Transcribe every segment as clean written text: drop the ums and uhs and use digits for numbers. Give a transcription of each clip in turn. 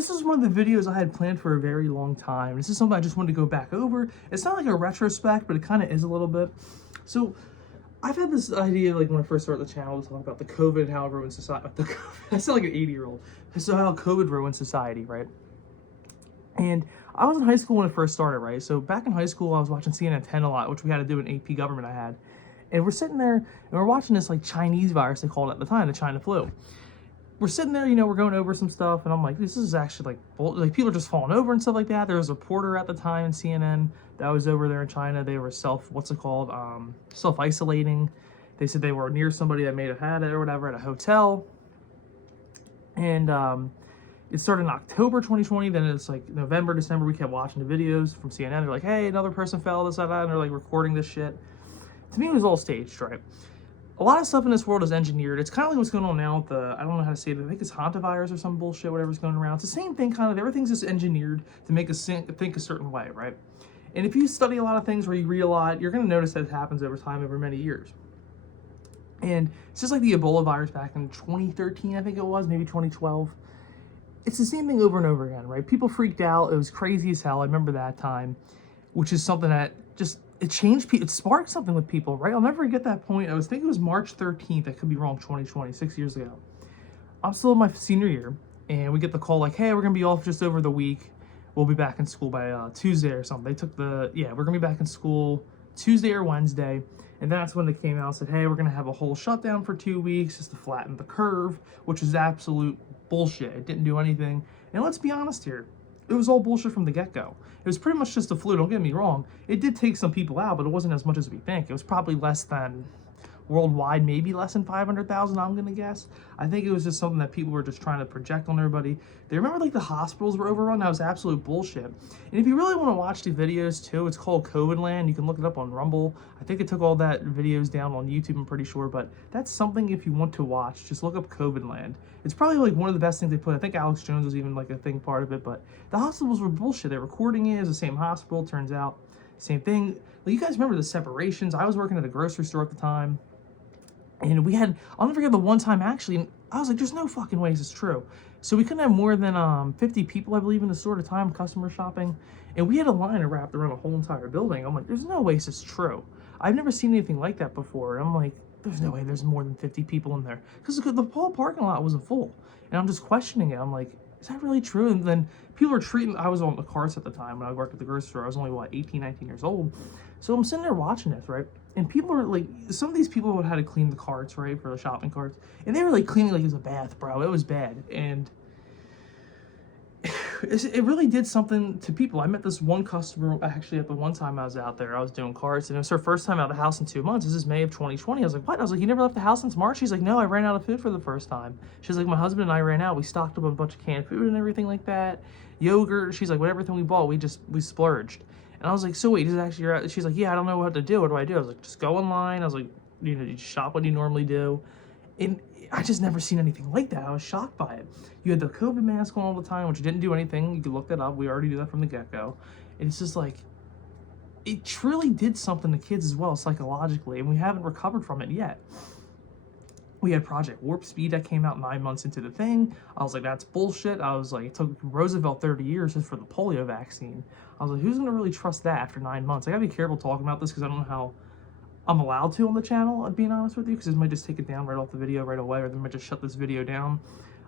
This is one of the videos I had planned for a very long time. This is something I just wanted to go back over. It's not like a retrospect, but it kind of is a little bit. So I've had this idea, like when I first started the channel, to talk about the COVID and how it ruined society. I sound like an 80-year-old. So how COVID ruined society, right? And I was in high school when it first started, right? So back in high school, I was watching CNN 10 a lot, which we had to do an AP government I had. And we're sitting there and we're watching this like Chinese virus, they called it at the time, the China flu. We're sitting there, we're going over some stuff, and I'm like, this is actually like people are just falling over and stuff like that. There was a reporter at the time in CNN that was over there in China. They were self-isolating. They said they were near somebody that may have had it or whatever at a hotel. And it started in October 2020. Then it's like November, December. We kept watching the videos from CNN. They're like, hey, another person fell, this, that, and they're like recording this shit. To me, it was all staged, right? A lot of stuff in this world is engineered. It's kind of like what's going on now with the, I don't know how to say it, I think it's hantavirus or some bullshit, whatever's going around. It's the same thing, kind of. Everything's just engineered to make us think a certain way, right? And if you study a lot of things or you read a lot, you're going to notice that it happens over time, over many years. And it's just like the Ebola virus back in 2013, I think it was, maybe 2012. It's the same thing over and over again, right? People freaked out. It was crazy as hell. I remember that time, which is something that just, it changed people, it sparked something with people, right? I'll never forget that point. I think it was March 13th, I could be wrong, 2020, 6 years ago. I'm still in my senior year, and we get the call like, hey, we're gonna be off just over the week. We'll be back in school by Tuesday or something. They took we're gonna be back in school Tuesday or Wednesday. And that's when they came out and said, hey, we're gonna have a whole shutdown for 2 weeks just to flatten the curve, which is absolute bullshit. It didn't do anything. And let's be honest here, it was all bullshit from the get-go. It was pretty much just a flu, don't get me wrong. It did take some people out, but it wasn't as much as we think. It was probably less than, worldwide, maybe less than 500,000, I'm gonna guess. I think it was just something that people were just trying to project on everybody. They remember like the hospitals were overrun. That was absolute bullshit. And if you really want to watch the videos too, it's called COVID Land. You can look it up on Rumble. I think it took all that videos down on YouTube, I'm pretty sure, but that's something if you want to watch, just look up COVID Land. It's probably like one of the best things they put. I think Alex Jones was even like a thing part of it, but the hospitals were bullshit. They're recording it as the same hospital, turns out. Same thing. Like, you guys remember the separations? I was working at a grocery store at the time. And we had, I'll never forget the one time actually, I was like, there's no fucking ways it's true. So we couldn't have more than 50 people, I believe, in the store at a time, customer shopping. And we had a line wrapped around a whole entire building. I'm like, there's no ways it's true. I've never seen anything like that before. And I'm like, there's no way there's more than 50 people in there. Because the whole parking lot wasn't full. And I'm just questioning it. I'm like, is that really true? And then people are treating, I was on the carts at the time when I worked at the grocery store. I was only, 18, 19 years old. So I'm sitting there watching this, right? And people are like, some of these people would have to clean the carts, right, for the shopping carts. And they were like cleaning like it was a bath, bro. It was bad. And it really did something to people. I met this one customer actually at the one time I was out there. I was doing carts, and it was her first time out of the house in 2 months. This is May of 2020. I was like, what? I was like, you never left the house since March? She's like, no, I ran out of food for the first time. She's like, my husband and I ran out. We stocked up a bunch of canned food and everything like that. Yogurt. She's like, everything we bought, we splurged. And I was like, so wait, this is actually your, she's like, yeah, I don't know what to do. What do I do? I was like, just go online. I was like, you just shop what you normally do. And I just never seen anything like that. I was shocked by it. You had the COVID mask on all the time, which didn't do anything. You could look that up. We already knew that from the get-go. And it's just like, it truly did something to kids as well, psychologically, and we haven't recovered from it yet. We had Project Warp Speed that came out 9 months into the thing. I was like, that's bullshit. I was like, it took Roosevelt 30 years just for the polio vaccine. I was like, who's gonna really trust that after 9 months? I gotta be careful talking about this because I don't know how I'm allowed to on the channel, being honest with you, because it might just take it down right off the video right away, or they might just shut this video down.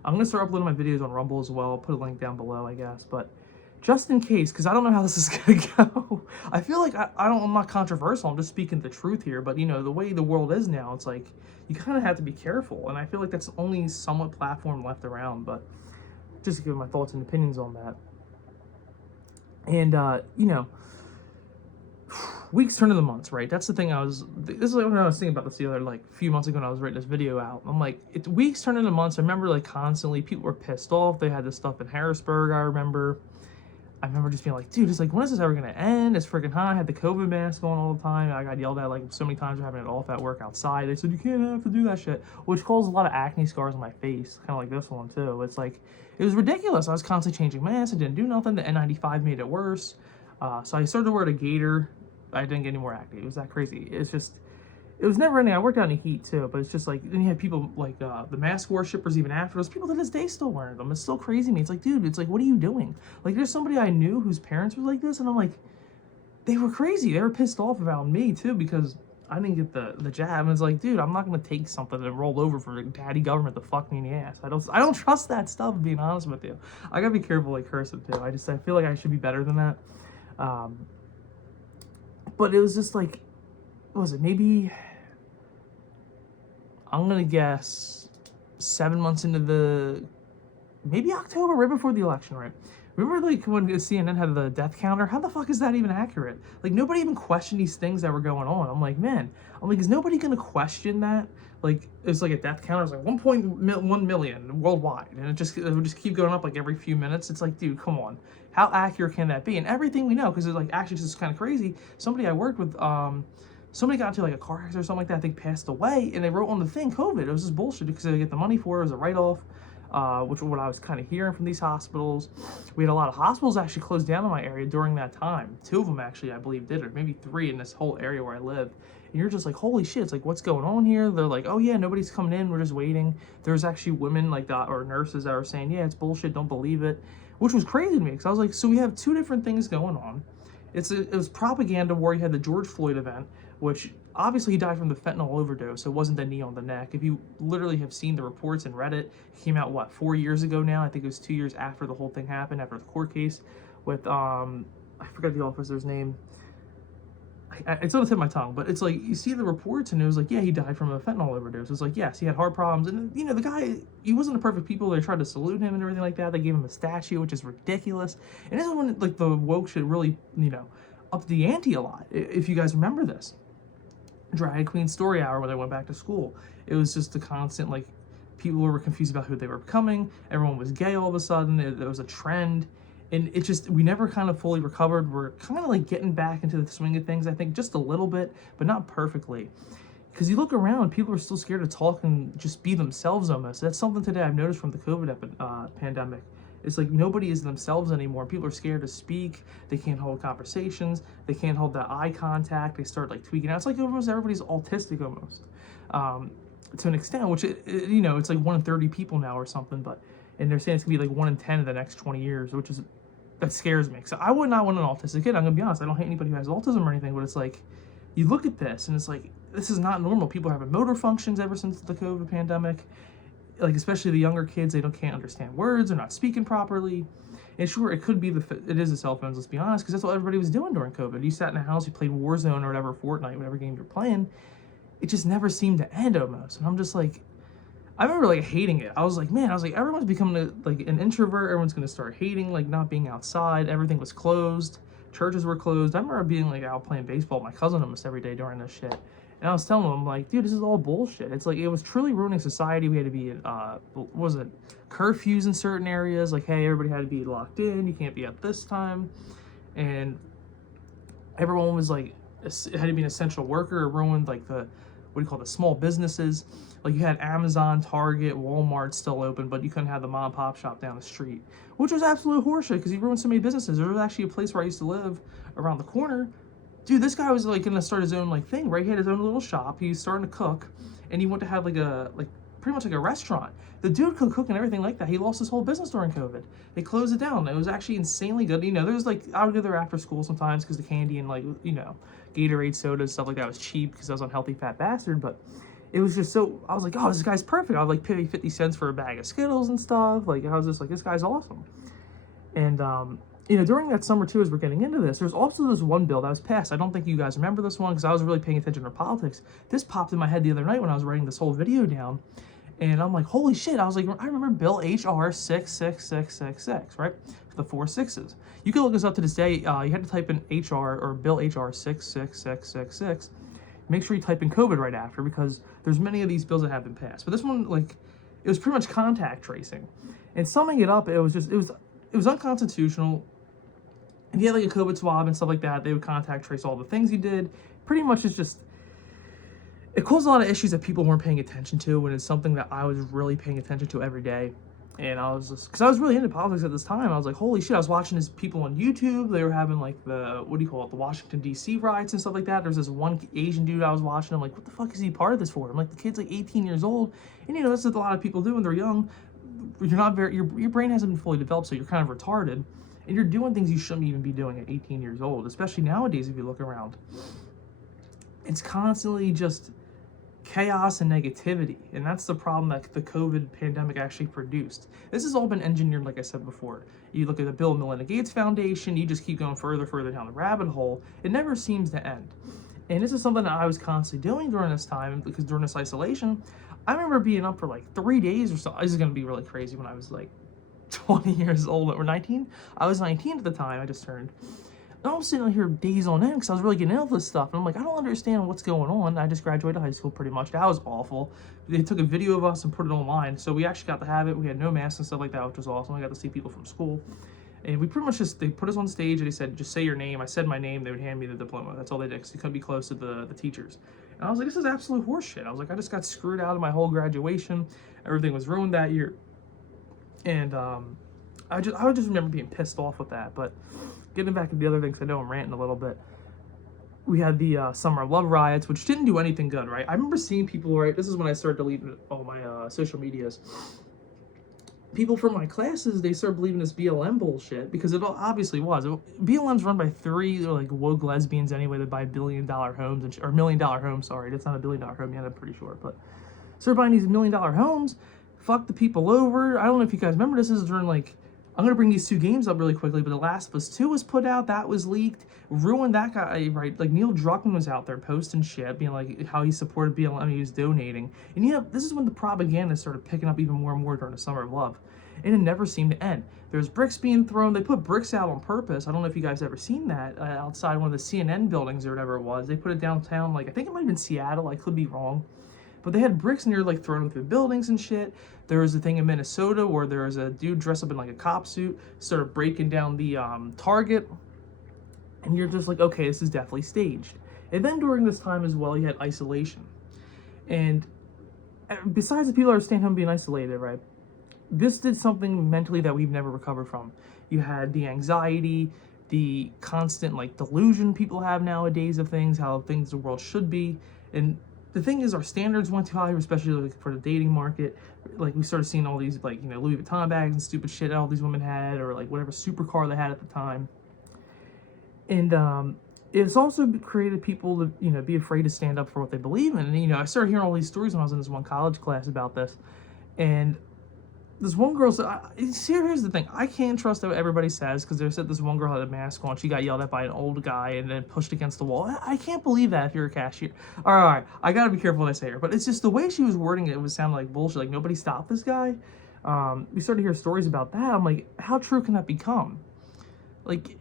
I'm gonna start uploading my videos on Rumble as well. I'll put a link down below, I guess, but just in case, because I don't know how this is gonna go. I feel like I'm not controversial. I'm just speaking the truth here. But the way the world is now, it's like you kind of have to be careful, and I feel like that's the only somewhat platform left around. But just to give my thoughts and opinions on that. And weeks turn into months, right? That's the thing. This is like when I was thinking about this the other few months ago when I was writing this video out. I'm like, weeks turn into months. I remember constantly people were pissed off. They had this stuff in Harrisburg. I remember just being like, dude, it's like, when is this ever gonna end? It's freaking hot. I had the COVID mask on all the time. I got yelled at so many times for having it off at work outside. They said, you can't have to do that shit, which caused a lot of acne scars on my face, kind of like this one too. It's like, it was ridiculous. I was constantly changing masks. I didn't do nothing. The N95 made it worse. So I started to wear a gaiter. I didn't get any more acne. It was that crazy. It's just, it was never ending. I worked out in the heat too, but it's just like, then you had people like the mask worshippers even after. Those people to this day still wearing them. It's still crazy to me. It's like, dude, it's like, what are you doing? Like, there's somebody I knew whose parents were like this, and I'm like, they were crazy. They were pissed off about me too because I didn't get the jab. And it's like, dude, I'm not gonna take something and roll over for daddy government to fuck me in the ass. I don't trust that stuff. Being honest with you, I gotta be careful like cursing too. I feel like I should be better than that. But it was just like, what was it? Maybe I'm gonna guess 7 months into maybe October, right before the election, right? Remember, like, when CNN had the death counter? How the fuck is that even accurate? Like, nobody even questioned these things that were going on. I'm like, man, is nobody gonna question that? Like, it's like a death counter. It's like 1.1 million worldwide, and it would just keep going up like every few minutes. It's like, dude, come on, how accurate can that be? And everything we know, because it's like actually just kind of crazy. Somebody I worked with, somebody got into like a car accident or something like that. I think passed away, and they wrote on the thing COVID. It was just bullshit because they get the money for it. It was a write-off. Which was what I was kind of hearing from these hospitals. We had a lot of hospitals actually closed down in my area during that time. 2 of them actually, I believe, did, or maybe 3 in this whole area where I live. And you're just like, holy shit, it's like, what's going on here? They're like, oh yeah, nobody's coming in, we're just waiting. There's actually women like that, or nurses that were saying, yeah, it's bullshit, don't believe it. Which was crazy to me, because I was like, so we have 2 different things going on. It was propaganda war. You had the George Floyd event, which obviously he died from the fentanyl overdose. So it wasn't the knee on the neck. If you literally have seen the reports and read it, it came out, what, 4 years ago now? I think it was 2 years after the whole thing happened, after the court case with, I forgot the officer's name. It's on the tip of my tongue, but it's like, you see the reports and it was like, yeah, he died from a fentanyl overdose. It's like, yes, he had heart problems. And, you know, the guy, he wasn't a perfect people. They tried to salute him and everything like that. They gave him a statue, which is ridiculous. And this is when, like, the woke shit really, you know, upped the ante a lot, if you guys remember this. Drag Queen Story Hour, when I went back to school. It was just a constant, like, people were confused about who they were becoming. Everyone was gay all of a sudden. There was a trend. And it just, we never kind of fully recovered. We're kind of like getting back into the swing of things, I think, just a little bit, but not perfectly. Because you look around, people are still scared to talk and just be themselves almost. That's something today I've noticed from the COVID pandemic. It's like nobody is themselves anymore. People are scared to speak. They can't hold conversations. They can't hold that eye contact. They start like tweaking out. It's like almost everybody's autistic almost, to an extent, which, you know, it's like 1 in 30 people now or something. But, and they're saying it's gonna be like 1 in 10 in the next 20 years, which is, that scares me. So I would not want an autistic kid. I'm gonna be honest. I don't hate anybody who has autism or anything, but it's like, you look at this and it's like, this is not normal. People are having motor functions ever since the COVID pandemic. Like, especially the younger kids, can't understand words, they're not speaking properly. And sure, it could be it is the cell phones, let's be honest, because that's what everybody was doing during COVID. You sat in a house, you played Warzone or whatever, Fortnite, whatever game you're playing. It just never seemed to end almost. And I'm just like, I remember like hating it. I was like, everyone's becoming like an introvert. Everyone's gonna start hating like not being outside. Everything was closed. Churches were closed. I remember being like out playing baseball with my cousin almost every day during this shit. And I was telling him, like, dude, this is all bullshit. It's like, it was truly ruining society. We had to be, what was it, curfews in certain areas. Like, hey, everybody had to be locked in. You can't be at this time. And everyone was like, it had to be an essential worker. It ruined like the, what do you call it, the small businesses. Like, you had Amazon, Target, Walmart still open, but you couldn't have the mom and pop shop down the street, which was absolute horseshit because he ruined so many businesses. There was actually a place where I used to live around the corner. Dude, this guy was like gonna start his own like thing, right? He had his own little shop. He was starting to cook, and he went to have pretty much like a restaurant. The dude could cook and everything like that. He lost his whole business during COVID. They closed it down. It was actually insanely good. You know, there's like, I would go there after school sometimes because the candy and like, you know, Gatorade sodas, stuff like that was cheap because I was an unhealthy fat bastard. But it was just so, I was like, oh, this guy's perfect. I would like pay 50 cents for a bag of Skittles and stuff. Like, I was just like, this guy's awesome. And, you know, during that summer too, as we're getting into this, there's also this one bill that was passed. I don't think you guys remember this one because I was really paying attention to politics. This popped in my head the other night when I was writing this whole video down. And I'm like, holy shit. I was like, I remember Bill HR 66666, right? The 4 6s. You can look this up to this day. You had to type in HR or Bill HR 66666. Make sure you type in COVID right after because there's many of these bills that have been passed. But this one, like, it was pretty much contact tracing. And summing it up, it was unconstitutional. If you had like a COVID swab and stuff like that, they would contact trace all the things you did. Pretty much it's just, it caused a lot of issues that people weren't paying attention to, and it's something that I was really paying attention to every day. And I was just, because I was really into politics at this time, I was like, holy shit, I was watching these people on YouTube. They were having like the, what do you call it, the Washington, D.C. riots and stuff like that. There's this one Asian dude I was watching. I'm like, what the fuck is he part of this for? I'm like, the kid's like 18 years old. And you know, that's what a lot of people do when they're young. You're not very, your brain hasn't been fully developed, so you're kind of retarded. And you're doing things you shouldn't even be doing at 18 years old, especially nowadays if you look around. It's constantly just chaos and negativity, and that's the problem that the COVID pandemic actually produced. This has all been engineered, like I said before. You look at the Bill and Melinda Gates Foundation, you just keep going further down the rabbit hole. It never seems to end. And this is something that I was constantly doing during this time, because during this isolation, I remember being up for like 3 days or so. This is going to be really crazy. When I was like 20 years old, or 19, I was 19 at the time, I just turned. I'm sitting here days on end because I was really getting into this stuff. And I'm like, I don't understand what's going on. I just graduated high school pretty much. That was awful. They took a video of us and put it online. So we actually got to have it. We had no masks and stuff like that, which was awesome. I got to see people from school. And we pretty much just, they put us on stage and they said, just say your name. I said my name. They would hand me the diploma. That's all they did, because you couldn't be close to the teachers. And I was like, this is absolute horseshit. I was like, I just got screwed out of my whole graduation. Everything was ruined that year. And I would just remember being pissed off with that. But getting back to the other things, I know I'm ranting a little bit. We had the Summer Love riots, which didn't do anything good, right? I remember seeing people, right? This is when I started deleting all my social medias. People from my classes, they started believing this BLM bullshit, because it obviously was. BLM's run by 3 like woke lesbians anyway that buy $1 billion homes, or $1 million homes, sorry. That's not a $1 billion home yet, I'm pretty sure. But so they're buying these $1 million homes, fuck the people over. I don't know if you guys remember this. This is during like, I'm going to bring these 2 games up really quickly, but The Last of Us 2 was put out, that was leaked, ruined that guy, right? Like, Neil Druckmann was out there posting shit, being like how he supported BLM, he was donating. And you know, this is when the propaganda started picking up even more and more during the Summer of Love. And it never seemed to end. There's bricks being thrown. They put bricks out on purpose. I don't know if you guys ever seen that, outside one of the CNN buildings or whatever it was. They put it downtown, like, I think it might have been Seattle, I could be wrong. But they had bricks near, like, thrown through buildings and shit. There was a thing in Minnesota where there was a dude dressed up in like a cop suit, started breaking down the Target. And you're just like, okay, this is definitely staged. And then during this time as well, you had isolation. And besides the people that are staying home being isolated, right? This did something mentally that we've never recovered from. You had the anxiety, the constant like delusion people have nowadays of things, how things the world should be. And the thing is, our standards went too high, especially like for the dating market. Like, we started seeing all these, like, you know, Louis Vuitton bags and stupid shit that all these women had, or like whatever supercar they had at the time. And it's also created people to, you know, be afraid to stand up for what they believe in. And, you know, I started hearing all these stories when I was in this one college class about this. And this one girl said, here's the thing, I can't trust what everybody says, because they said this one girl had a mask on, she got yelled at by an old guy and then pushed against the wall. I can't believe that if you're a cashier. All right, I gotta be careful when I say her, but it's just the way she was wording it would sound like bullshit, like nobody stopped this guy. We started to hear stories about that. I'm like, how true can that become? Like,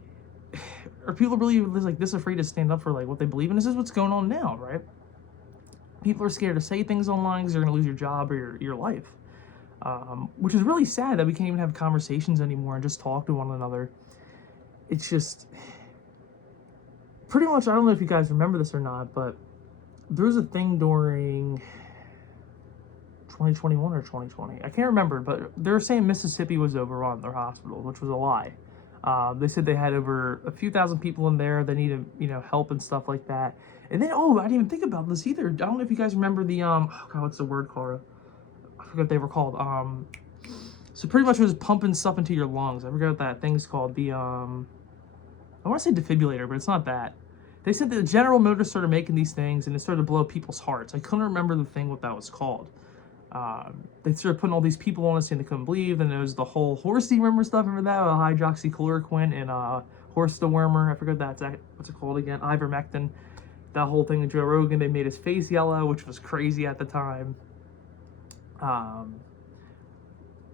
are people really like this afraid to stand up for like what they believe in? This is what's going on now, right? People are scared to say things online because they're gonna lose your job or your life. Which is really sad that we can't even have conversations anymore and just talk to one another. It's just pretty much, I don't know if you guys remember this or not, but there was a thing during 2021 or 2020. I can't remember, but they were saying Mississippi was overrun, their hospital, which was a lie. They said they had over a few thousand people in there that needed, you know, help and stuff like that. And then, I didn't even think about this either. I don't know if you guys remember the, oh God, what's the word called? I forgot what they were called. So pretty much it was pumping stuff into your lungs. I forgot what that thing's called. The, I want to say defibrillator, but it's not that. They said that General Motors started making these things and it started to blow people's hearts. I couldn't remember the thing, what that was called. They started putting all these people on it saying they couldn't believe. Then there was the whole horse dewormer stuff. Remember that? Hydroxychloroquine and horse dewormer. I forgot what's it called again? Ivermectin. That whole thing with Joe Rogan. They made his face yellow, which was crazy at the time.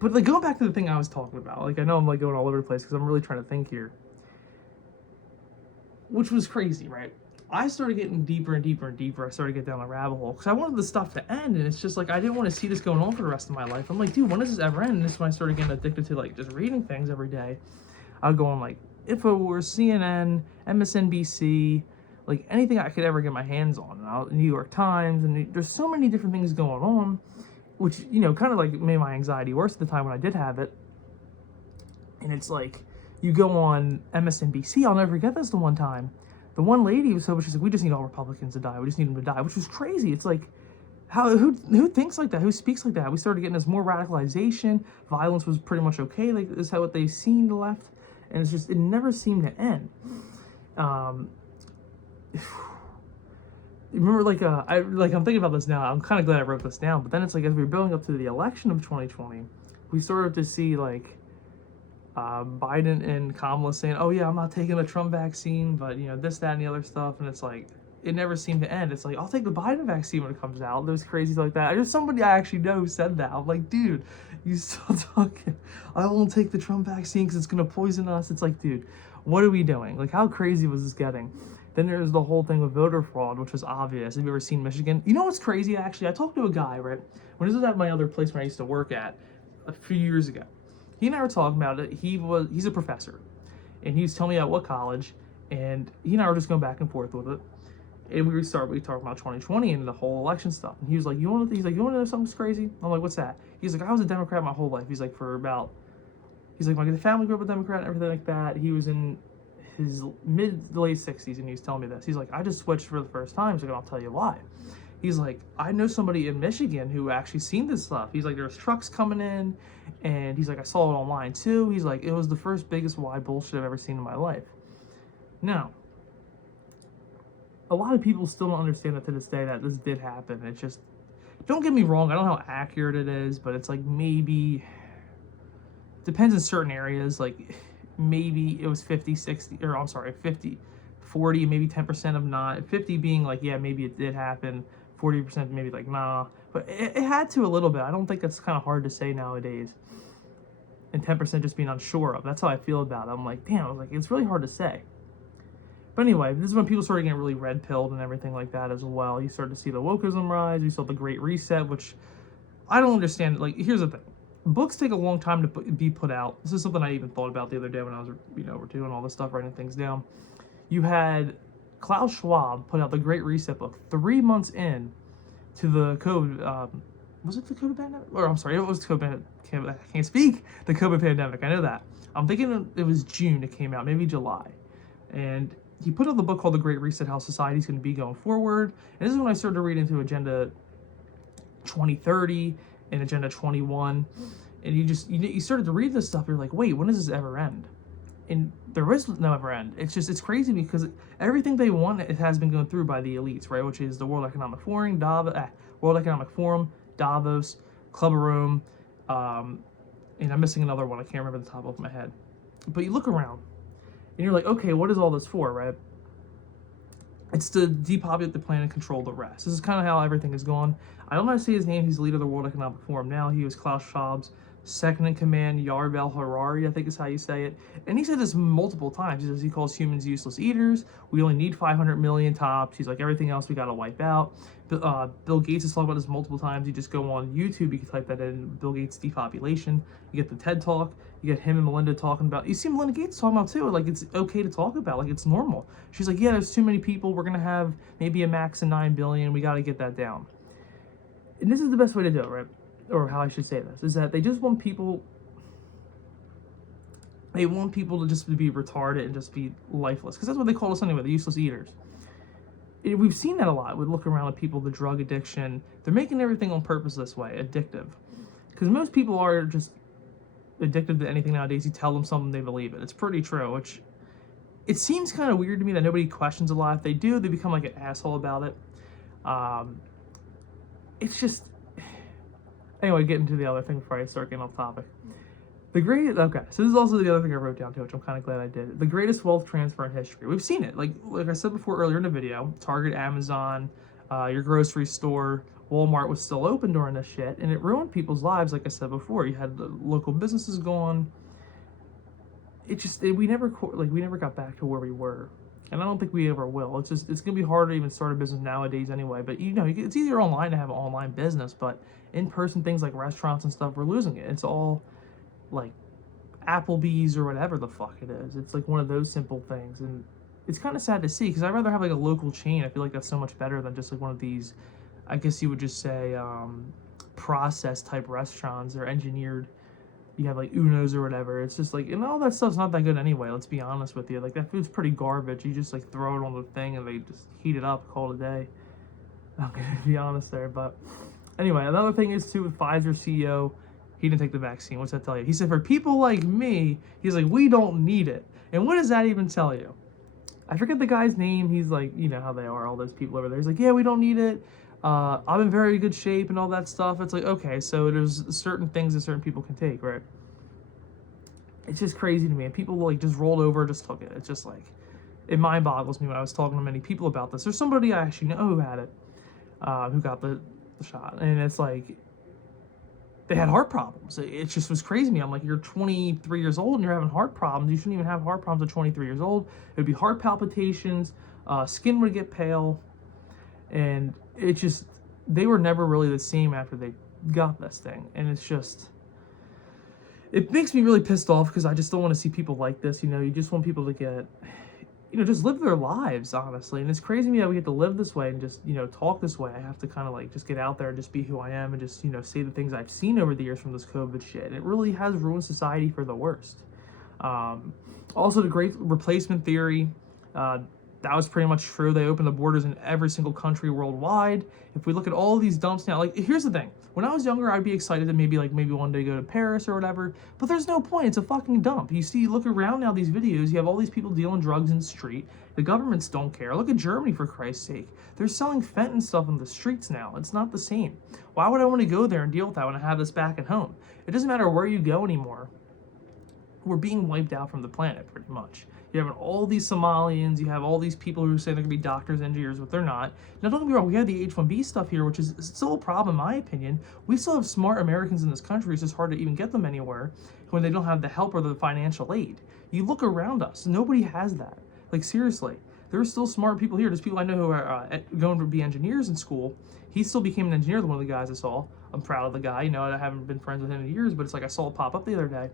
But like going back to the thing I was talking about, like I know I'm like going all over the place because I'm really trying to think here. Which was crazy, right? I started getting deeper and deeper and deeper. I started to get down the rabbit hole because I wanted the stuff to end, and it's just like I didn't want to see this going on for the rest of my life. I'm like, dude, when does this ever end? And this is when I started getting addicted to like just reading things every day. I would go on like InfoWars, CNN, MSNBC, like anything I could ever get my hands on. New York Times, and there's so many different things going on. which, you know, kind of like made my anxiety worse at the time when I did have it. And it's like, you go on MSNBC, I'll never forget this the one time. The one lady was so, she's like, we just need all Republicans to die. We just need them to die, which was crazy. It's like, who thinks like that? Who speaks like that? We started getting this more radicalization. Violence was pretty much okay. Like, this is how what they've seen the left. And it's just, it never seemed to end. Remember, like, I'm thinking about this now. I'm kind of glad I wrote this down. But then it's like, as we were building up to the election of 2020, we started to see, like, Biden and Kamala saying, oh yeah, I'm not taking the Trump vaccine, but, you know, this, that, and the other stuff. And it's like, it never seemed to end. It's like, I'll take the Biden vaccine when it comes out. There's crazy like that. There's somebody I actually know who said that. I'm like, dude, you still talking? I won't take the Trump vaccine because it's going to poison us. It's like, dude, what are we doing? Like, how crazy was this getting? Then there's the whole thing with voter fraud, which was obvious. Have you ever seen Michigan? You know what's crazy, actually? I talked to a guy, right? When this was at my other place where I used to work at a few years ago. He and I were talking about it. He's a professor. And he was telling me at what college. And he and I were just going back and forth with it. And we talked about 2020 and the whole election stuff. And he was like, you want to know something crazy? I'm like, what's that? He's like, I was a Democrat my whole life. He's like, my family grew up a Democrat and everything like that. He was in his mid to late 60s and he was telling me this. He's like, I just switched for the first time. He's like, I'll tell you why. He's like, I know somebody in Michigan who actually seen this stuff. He's like, there's trucks coming in, and he's like, I saw it online too. He's like, it was the first biggest why bullshit I've ever seen in my life. Now, a lot of people still don't understand that to this day that this did happen. It's just, don't get me wrong, I don't know how accurate it is, but it's like maybe, depends in certain areas, like maybe it was 50, 60, or I'm sorry, 50, 40, maybe 10% of not, 50 being like, yeah, maybe it did happen, 40% maybe like, nah, but it had to a little bit. I don't think that's kind of hard to say nowadays. And 10% just being unsure of. That's how I feel about it. I'm like, damn, I was like, it's really hard to say. But anyway, this is when people started getting really red-pilled and everything like that as well. You started to see the wokeism rise. You saw the Great Reset, which I don't understand. Like, here's the thing. Books take a long time to be put out. This is something I even thought about the other day when I was, we're doing all this stuff, writing things down. You had Klaus Schwab put out the Great Reset book 3 months in to the COVID, was it the COVID pandemic? Or I'm sorry, it was COVID, I can't speak, the COVID pandemic, I know that. I'm thinking it was June it came out, maybe July. And he put out the book called The Great Reset, How Society's going to be going forward. And this is when I started to read into Agenda 2030 and Agenda 21. And you started to read this stuff, you're like, wait, when does this ever end? And there is no ever end. It's crazy because everything they want, it has been going through by the elites, right? Which is the World Economic Forum, Davos, Club of Rome, and I'm missing another one. I can't remember the top of my head. But you look around, and you're like, okay, what is all this for, right? It's to depopulate the planet and control the rest. This is kind of how everything is going. I don't know how to say his name. He's the leader of the World Economic Forum now. He was Klaus Schwab's second in command, Yuval Harari, I think is how you say it. And he said this multiple times. He says he calls humans useless eaters. We only need 500 million tops. He's like, everything else we got to wipe out. Bill Gates has talked about this multiple times. You just go on YouTube, you can type that in, Bill Gates depopulation. You get the TED Talk. You get him and Melinda talking about, you see Melinda Gates talking about too, like it's okay to talk about, like it's normal. She's like, yeah, there's too many people. We're going to have maybe a max of 9 billion. We got to get that down. And this is the best way to do it, right? Or how I should say this, is that they just want people, to just be retarded and just be lifeless. Because that's what they call us anyway, the useless eaters. We've seen that a lot. We look around at people, the drug addiction. They're making everything on purpose this way, addictive. Because most people are just addicted to anything nowadays. You tell them something, they believe it. It's pretty true, which it seems kind of weird to me that nobody questions a lot. If they do, they become like an asshole about it. It's just... Anyway, getting to the other thing before I start getting off topic. Okay, so this is also the other thing I wrote down too, which I'm kind of glad I did. The greatest wealth transfer in history. We've seen it. Like I said before earlier in the video, Target, Amazon, your grocery store, Walmart was still open during this shit, and it ruined people's lives, like I said before. You had the local businesses gone. We never got back to where we were. And I don't think we ever will. It's going to be hard to even start a business nowadays anyway. But, it's easier online to have an online business. But in-person things like restaurants and stuff, we're losing it. It's all, like, Applebee's or whatever the fuck it is. It's, like, one of those simple things. And it's kind of sad to see because I'd rather have, like, a local chain. I feel like that's so much better than just, like, one of these, I guess you would just say, processed type restaurants or engineered. You have like Uno's or whatever. It's just like, and all that stuff's not that good anyway. Let's be honest with you. Like that food's pretty garbage. You just like throw it on the thing and they just heat it up, call it a day. I'm gonna be honest there, but anyway, another thing is too with Pfizer CEO, he didn't take the vaccine. What's that tell you? He said for people like me, he's like, we don't need it. And what does that even tell you? I forget the guy's name. He's like, you know how they are, all those people over there. He's like, yeah, we don't need it. I'm in very good shape and all that stuff. It's like, okay, so there's certain things that certain people can take, right? It's just crazy to me. And people like just rolled over, just took it. It's just like, it mind boggles me when I was talking to many people about this. There's somebody I actually know who had it, who got the shot. And it's like, they had heart problems. It just was crazy to me. I'm like, you're 23 years old and you're having heart problems. You shouldn't even have heart problems at 23 years old. It would be heart palpitations, skin would get pale, and it just, they were never really the same after they got this thing. And it's just, it makes me really pissed off because I just don't want to see people like this. You know, you just want people to get, you know, just live their lives, honestly. And it's crazy to me that we get to live this way and just, you know, talk this way. I have to kind of like just get out there and just be who I am and just, you know, say the things I've seen over the years from this COVID shit. And it really has ruined society for the worst. Also, the great replacement theory, that was pretty much true. They opened the borders in every single country worldwide. If we look at all these dumps now, like, here's the thing. When I was younger, I'd be excited to maybe one day go to Paris or whatever, but there's no point. It's a fucking dump. You see, look around now, these videos, you have all these people dealing drugs in the street. The governments don't care. Look at Germany, for Christ's sake. They're selling fentanyl stuff in the streets now. It's not the same. Why would I want to go there and deal with that when I have this back at home? It doesn't matter where you go anymore. We're being wiped out from the planet, pretty much. You have all these Somalians, you have all these people who say they're going to be doctors, engineers, but they're not. Now, don't get me wrong, we have the H-1B stuff here, which is still a problem, in my opinion. We still have smart Americans in this country. It's just hard to even get them anywhere when they don't have the help or the financial aid. You look around us, nobody has that. Like, seriously. There are still smart people here. There's people I know who are going to be engineers in school. He still became an engineer, one of the guys I saw. I'm proud of the guy. You know, I haven't been friends with him in years, but it's like I saw it pop up the other day.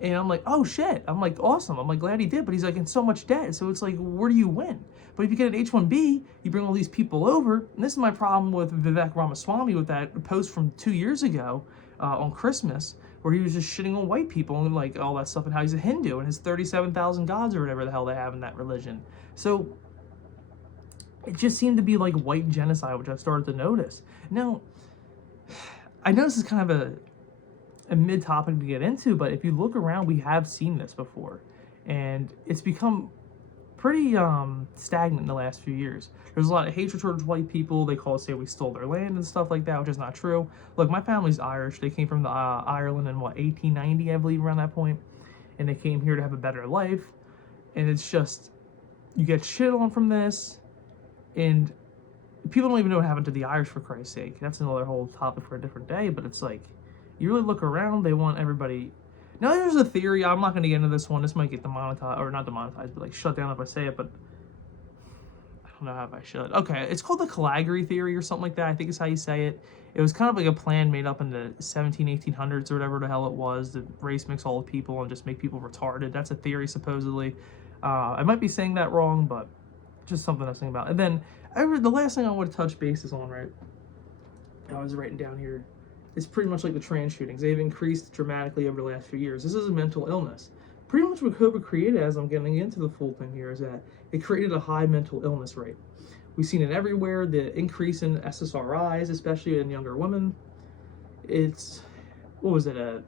And I'm like, oh shit. I'm like, awesome. I'm like, glad he did. But he's like in so much debt. So it's like, where do you win? But if you get an H-1B, you bring all these people over. And this is my problem with Vivek Ramaswamy with that post from 2 years ago on Christmas, where he was just shitting on white people and like all that stuff and how he's a Hindu and his 37,000 gods or whatever the hell they have in that religion. So it just seemed to be like white genocide, which I've started to notice. Now, I know this is kind of a mid-topic to get into, but if you look around, we have seen this before, and it's become pretty stagnant in the last few years. There's a lot of hatred towards white people. They call us, say we stole their land and stuff like that, which is not true. Look, my family's Irish. They came from Ireland in 1890, I believe, around that point, and they came here to have a better life. And it's just, you get shit on from this, and people don't even know what happened to the Irish, for Christ's sake. That's another whole topic for a different day, but it's like, you really look around, they want everybody. Now, there's a theory, I'm not going to get into this one. This might get demonetized, or not demonetized, but like shut down if I say it, but I don't know how I should. Okay, it's called the Calgary theory or something like that. I think is how you say it. It was kind of like a plan made up in the 1800s or whatever the hell it was, to race mix all the people and just make people retarded. That's a theory, supposedly. I might be saying that wrong, but just something I was thinking about. And then, the last thing I want to touch bases on, right? I was writing down here. It's pretty much like the trans shootings. They've increased dramatically over the last few years. This is a mental illness. Pretty much what COVID created, as I'm getting into the full thing here, is that it created a high mental illness rate. We've seen it everywhere. The increase in SSRIs, especially in younger women. It's, what was it, a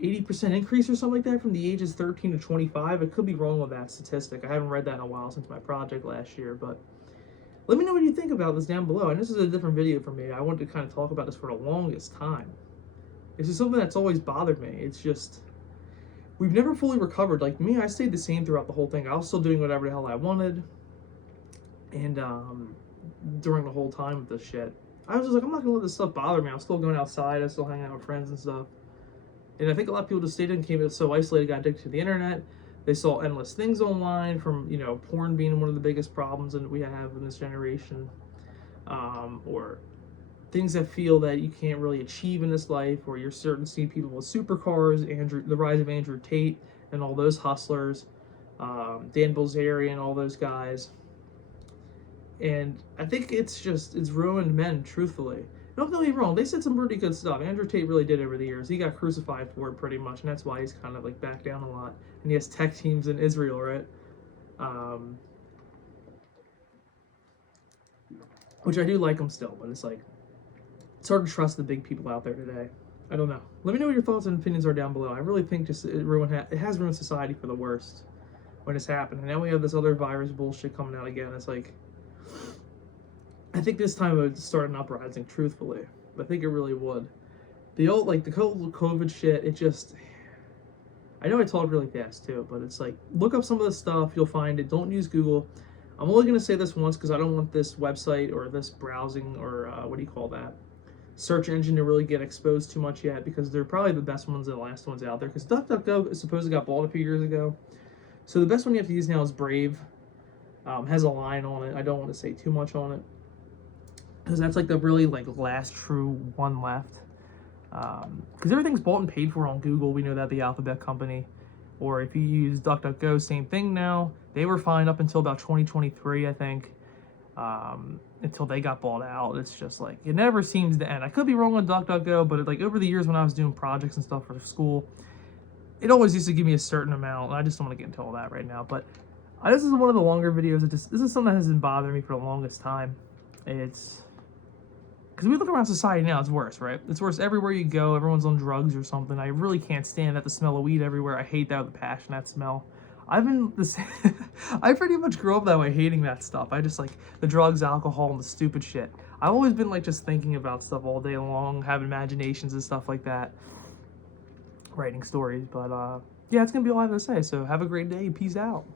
80% increase or something like that from the ages 13 to 25. I could be wrong with that statistic. I haven't read that in a while since my project last year, but let me know what you think about this down below. And this is a different video for me. I wanted to kind of talk about this for the longest time. This is something that's always bothered me. It's just, we've never fully recovered. Like me, I stayed the same throughout the whole thing. I was still doing whatever the hell I wanted. And during the whole time with this shit, I was just like, I'm not gonna let this stuff bother me. I'm still going outside. I'm still hanging out with friends and stuff. And I think a lot of people just stayed in, came so isolated, got addicted to the internet. They saw endless things online, from, you know, porn being one of the biggest problems that we have in this generation, or things that feel that you can't really achieve in this life, or you're certain to see people with supercars, the rise of Andrew Tate and all those hustlers, Dan Bilzerian, all those guys. And I think it's ruined men, truthfully. Don't get me wrong, they said some pretty good stuff. Andrew Tate really did over the years. He got crucified for it pretty much, and that's why he's kind of like backed down a lot. And he has tech teams in Israel, right? Which I do like him still, but it's like, it's hard to trust the big people out there today. I don't know. Let me know what your thoughts and opinions are down below. I really think just it has ruined society for the worst when it's happened. And now we have this other virus bullshit coming out again. It's like, I think this time it would start an uprising, truthfully. I think it really would. The old, like, the COVID shit, it just, I know I talk really fast too, but it's like, look up some of the stuff, you'll find it. Don't use Google. I'm only going to say this once because I don't want this website or this browsing or what do you call that? Search engine to really get exposed too much yet, because they're probably the best ones and the last ones out there. Because DuckDuckGo supposedly got bought a few years ago. So the best one you have to use now is Brave. Has a line on it. I don't want to say too much on it, because that's like the really like last true one left. Because everything's bought and paid for on Google. We know that, the Alphabet company. Or if you use DuckDuckGo, same thing now. They were fine up until about 2023, I think. Until they got bought out. It's just like, it never seems to end. I could be wrong on DuckDuckGo, but like over the years when I was doing projects and stuff for school, it always used to give me a certain amount. I just don't want to get into all that right now. But this is one of the longer videos. This is something that has been bothering me for the longest time. It's because we look around society now, it's worse, right? It's worse everywhere you go. Everyone's on drugs or something. I really can't stand that, the smell of weed everywhere. I hate that with a passion, that smell. I pretty much grew up that way, hating that stuff. I just like the drugs, alcohol, and the stupid shit. I've always been like just thinking about stuff all day long, having imaginations and stuff like that, writing stories. But yeah, it's gonna be all I have to say. So have a great day. Peace out.